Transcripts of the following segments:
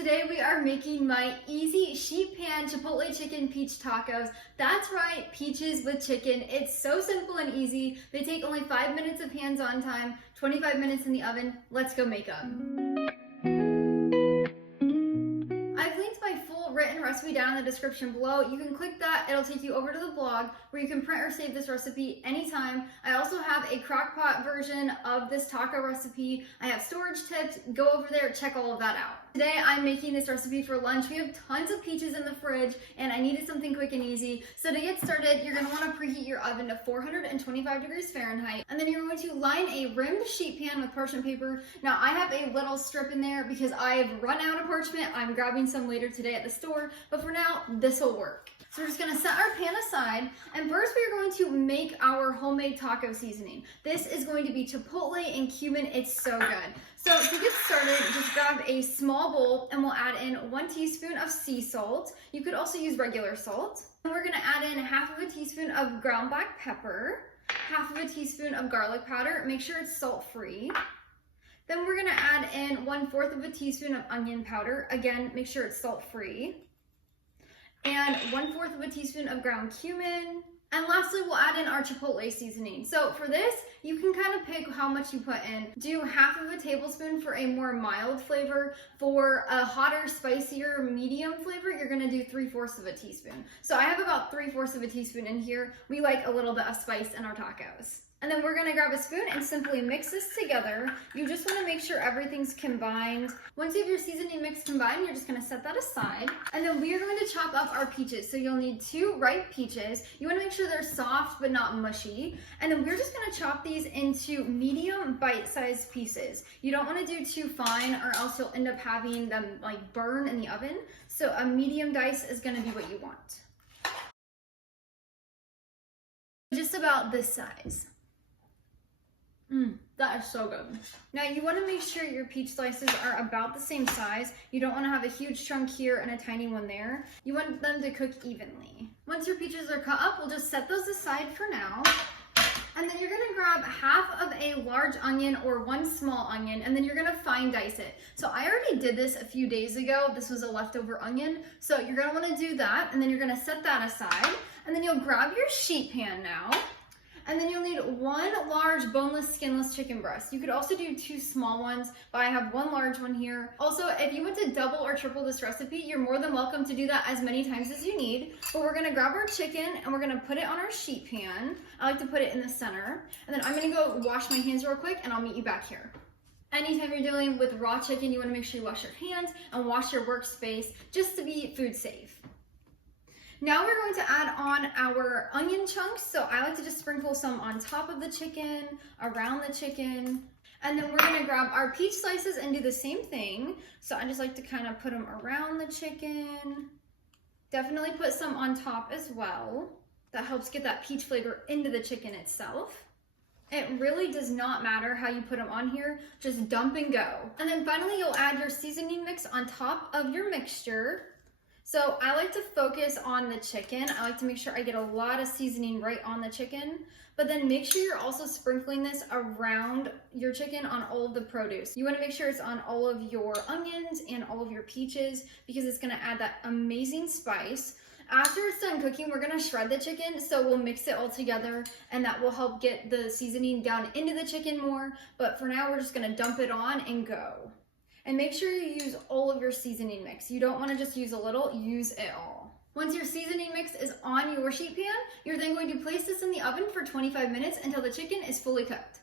Today we are making my easy sheet pan Chipotle chicken peach tacos. That's right, peaches with chicken. It's so simple and easy. They take only 5 minutes of hands-on time, 25 minutes in the oven. Let's go make them. I've linked my full written recipe down in the description below. You can click that, it'll take you over to the blog where you can print or save this recipe anytime. I also have a crock pot version of this taco recipe. I have storage tips, go over there, check all of that out. Today I'm making this recipe for lunch. We have tons of peaches in the fridge and I needed something quick and easy. So to get started, you're gonna wanna preheat your oven to 425 degrees Fahrenheit, and then you're going to line a rimmed sheet pan with parchment paper. Now I have a little strip in there because I've run out of parchment. I'm grabbing some later today at the store, but for now, this will work. So we're just gonna set our pan aside, and first we are going to make our homemade taco seasoning. This is going to be chipotle and cumin. It's so good. So to get started, just grab a small bowl and we'll add in 1 teaspoon of sea salt. You could also use regular salt. And we're gonna add in half of a teaspoon of ground black pepper, half of a teaspoon of garlic powder. Make sure it's salt-free. Then we're gonna add in 1/4 of a teaspoon of onion powder. Again, make sure it's salt-free. And 1/4 of a teaspoon of ground cumin. And lastly, we'll add in our chipotle seasoning. So for this, you can kind of pick how much you put in. Do half of a tablespoon for a more mild flavor. For a hotter, spicier, medium flavor, you're gonna do 3/4 of a teaspoon. So I have about 3/4 of a teaspoon in here. We like a little bit of spice in our tacos. And then we're gonna grab a spoon and simply mix this together. You just wanna make sure everything's combined. Once you have your seasoning mix combined, you're just gonna set that aside. And then we are going to chop up our peaches. So you'll need 2 ripe peaches. You wanna make sure they're soft but not mushy. And then we're just gonna chop these into medium bite-sized pieces. You don't wanna do too fine or else you'll end up having them like burn in the oven. So a medium dice is gonna be what you want. Just about this size. That is so good. Now you want to make sure your peach slices are about the same size. You don't want to have a huge chunk here and a tiny one there. You want them to cook evenly. Once your peaches are cut up, we'll just set those aside for now. And then you're gonna grab half of a large onion or 1 small onion, and then you're gonna fine dice it. So I already did this a few days ago. This was a leftover onion. So you're gonna wanna do that, and then you're gonna set that aside. And then you'll grab your sheet pan now. And then you'll need 1 large boneless, skinless chicken breast. You could also do 2 small ones, but I have 1 large one here. Also, if you want to double or triple this recipe, you're more than welcome to do that as many times as you need. But we're gonna grab our chicken and we're gonna put it on our sheet pan. I like to put it in the center. And then I'm gonna go wash my hands real quick and I'll meet you back here. Anytime you're dealing with raw chicken, you wanna make sure you wash your hands and wash your workspace just to be food safe. Now we're going to add on our onion chunks. So I like to just sprinkle some on top of the chicken, around the chicken. And then we're gonna grab our peach slices and do the same thing. So I just like to kind of put them around the chicken. Definitely put some on top as well. That helps get that peach flavor into the chicken itself. It really does not matter how you put them on here, just dump and go. And then finally you'll add your seasoning mix on top of your mixture. So I like to focus on the chicken. I like to make sure I get a lot of seasoning right on the chicken, but then make sure you're also sprinkling this around your chicken on all of the produce. You wanna make sure it's on all of your onions and all of your peaches because it's gonna add that amazing spice. After it's done cooking, we're gonna shred the chicken, so we'll mix it all together and that will help get the seasoning down into the chicken more, but for now we're just gonna dump it on and go. And make sure you use all of your seasoning mix. You don't want to just use a little, use it all. Once your seasoning mix is on your sheet pan, you're then going to place this in the oven for 25 minutes until the chicken is fully cooked.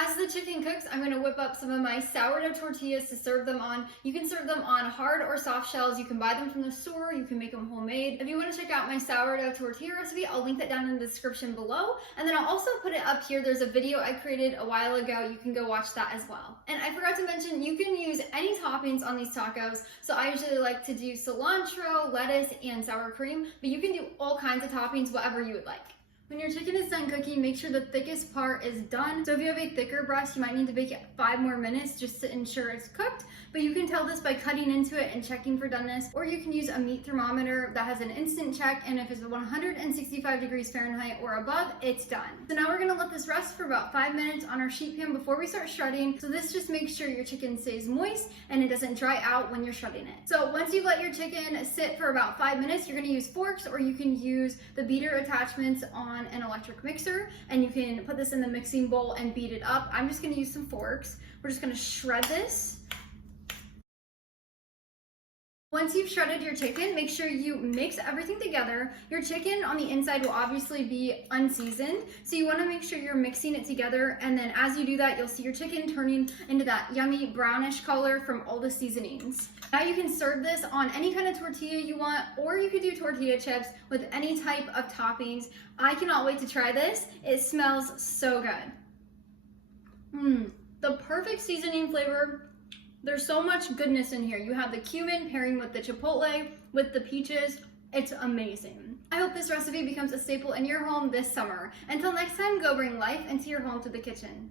As the chicken cooks, I'm going to whip up some of my sourdough tortillas to serve them on. You can serve them on hard or soft shells. You can buy them from the store. You can make them homemade. If you want to check out my sourdough tortilla recipe, I'll link that down in the description below. And then I'll also put it up here. There's a video I created a while ago. You can go watch that as well. And I forgot to mention, you can use any toppings on these tacos. So I usually like to do cilantro, lettuce, and sour cream. But you can do all kinds of toppings, whatever you would like. When your chicken is done cooking, make sure the thickest part is done. So if you have a thicker breast, you might need to bake it 5 more minutes just to ensure it's cooked. But you can tell this by cutting into it and checking for doneness, or you can use a meat thermometer that has an instant check, and if it's 165 degrees Fahrenheit or above, it's done. So now we're gonna let this rest for about 5 minutes on our sheet pan before we start shredding. So this just makes sure your chicken stays moist and it doesn't dry out when you're shredding it. So once you let your chicken sit for about 5 minutes, you're gonna use forks, or you can use the beater attachments on an electric mixer, and you can put this in the mixing bowl and beat it up. I'm just gonna use some forks. We're just gonna shred this. Once you've shredded your chicken, make sure you mix everything together. Your chicken on the inside will obviously be unseasoned, so you want to make sure you're mixing it together, and then as you do that, you'll see your chicken turning into that yummy brownish color from all the seasonings. Now you can serve this on any kind of tortilla you want, or you could do tortilla chips with any type of toppings. I cannot wait to try this. It smells so good. The perfect seasoning flavor. There's so much goodness in here. You have the cumin pairing with the chipotle, with the peaches. It's amazing. I hope this recipe becomes a staple in your home this summer. Until next time, go bring life into your home to the kitchen.